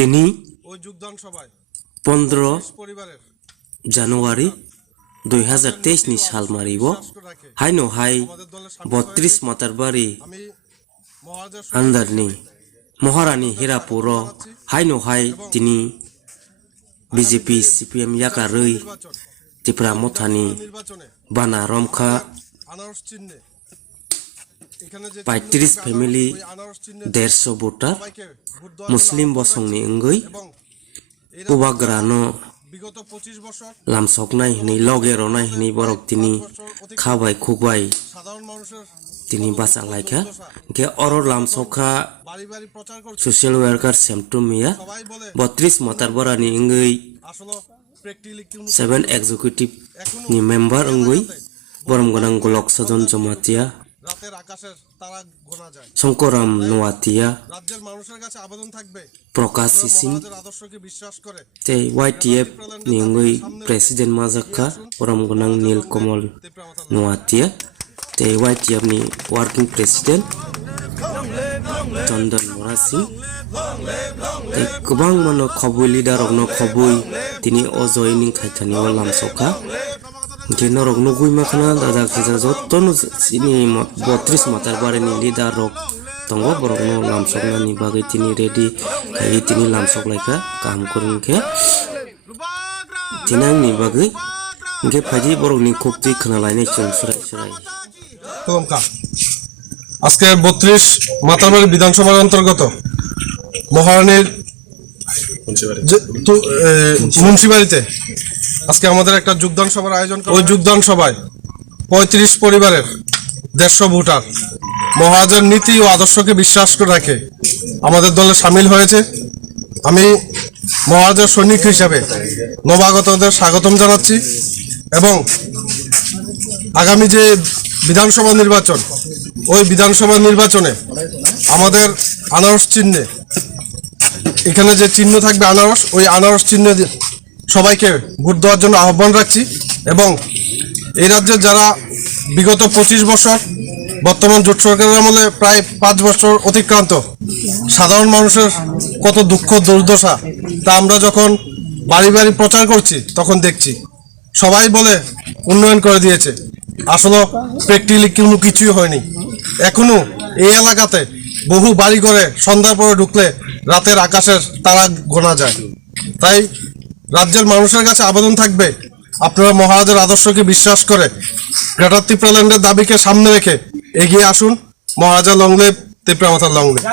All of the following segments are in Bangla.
তিনি ওই যোগদান সভায় 15 পরিবারের জানুয়ারি 2023 ni sal maribo haino hai 32 matarbari আমি মহারাজার andarni moharani hirapuro haino hai tini BJP CPM yakarui Tripura mothani নির্বাচনে bana romkha আনারস চিহ্নে এখানে যে 35 family ওই আনারস চিহ্নে 150 voter সবাইকে ভোট দেওয়ার muslim bosongni engui এবং pubagrano বিগত 25 বছর lamsoknai hini logeronai hini borok tini khabai khukbai সাধারণ মানুষের tini basa laika ke oror lamsokha বাড়ি বাড়ি প্রচার করছে social worker semtumia সবাই বলে 32 matarborani engui আসলে প্র্যাকটিক্যালি কি 7 executive ni member engui borom gonang golok sajon jamatia রাতের আকাশের তারা গোনা যায় Songkoram Nuatia রাজ্যের মানুষের কাছে আবেদন থাকবে Prakash Singh মহারাজের আদর্শকে বিশ্বাস করে te YTF ningui President Mazaka borom gonang Nil Komal Nuatia te YTF ni working president Chandan Mora Singh te kubang mano khobui leader ogno khobui tini ojoi ning khaithani olam soka Geno rok nugui makhana dada kisa jottonu sini 32 matar bare ni leader rok tongo borok no lamsok na ni bagai tini ready kai tini lamsok laika kam kurun ke tinang ni bagai ge phaji borok ni khopti khana lainai chung surai আজকে 32 মাতারবাড়ি বিধানসভার অন্তর্গত মহারানীর মুন্সিবাড়িতে আজকে আমাদের একটা যোগদান সভার আয়োজন করা ওই যোগদান সভায় 35 পরিবারের 150 ভোটার মহারাজার নীতি ও আদর্শকে বিশ্বাস করে রাখে আমাদের দলে সামিল হয়েছে আমি মহারাজার সৈনিক হিসাবে নবাগতদের স্বাগতম জানাচ্ছি এবং আগামী যে বিধানসভা নির্বাচন ওই বিধানসভা নির্বাচনে আমাদের আনারস চিহ্নে এখানে যে চিহ্ন থাকবে আনারস ওই আনারস চিহ্নে সবাইকে ভোট দেওয়ার জন্য আহ্বান রাখছি এবং এই রাজ্যের যারা বিগত 25 বছর বর্তমান জোট সরকারের আমলে প্রায় 5 বছর অতিক্রান্ত সাধারণ মানুষের কত দুঃখ দুর্দশা তা আমরা যখন বাড়ি বাড়ি প্রচার করছি তখন দেখছি সবাই বলে উন্নয়ন করে দিয়েছে আসলে প্র্যাকটিক্যালি কোনো কিছুই হয়নি এখনো এই এলাকাতে বহু বাড়ি ঘরে সন্ধ্যার পরে ঢুকলে রাতের আকাশের তারা গোনা যায় তাই রাজ্যের মানুষের কাছে আবেদন থাকবে আপনারা মহারাজের আদর্শকে বিশ্বাস করে গ্রেটার ত্রিপুরাল্যান্ডের দাবিকে সামনে রেখে এগিয়ে আসুন মহারাজা লং লিভ ত্রিপুরা মাতা long live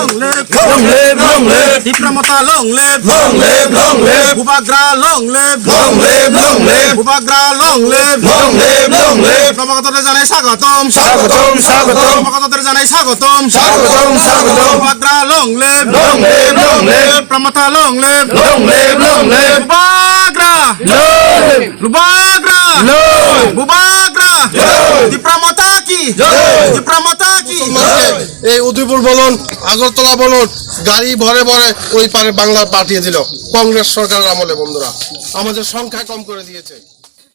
Long live, long live. Dipramata long live, long live, long live. Bubagra long live, long live, long live. Bubagra long live, long live, long live. Nabagator janai স্বাগতম, স্বাগতম, স্বাগতম. Nabagator janai স্বাগতম, স্বাগতম, স্বাগতম. Bubagra long live, long live, long live. Dipramata long live, long live, long live. Bubagra, jai. Bubagra, jai. Bubagra, jai. Dipramata ki, jai. Dipramata ki. এই উদয়পুর বলুন আগরতলা বলুন গাড়ি ভরে ভরে ওই পারে বাংলা পাঠিয়ে দিল কংগ্রেস সরকারের আমলে বন্ধুরা আমাদের সংখ্যা কম করে দিয়েছে।